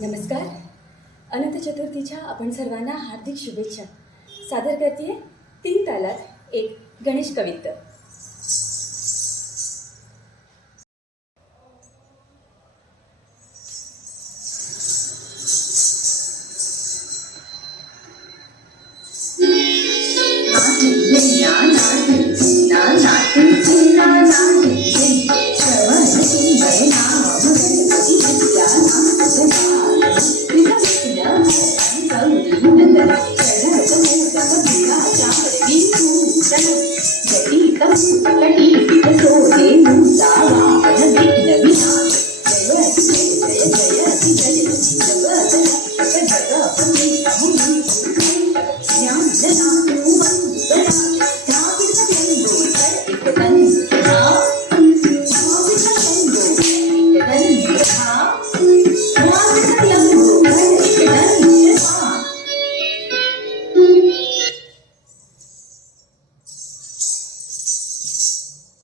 नमस्कार. अनंत चतुर्थीच्या आपण सर्वांना हार्दिक शुभेच्छा. सादर करते 3 तालात एक गणेश कविता. श्रवण सुंदर नाम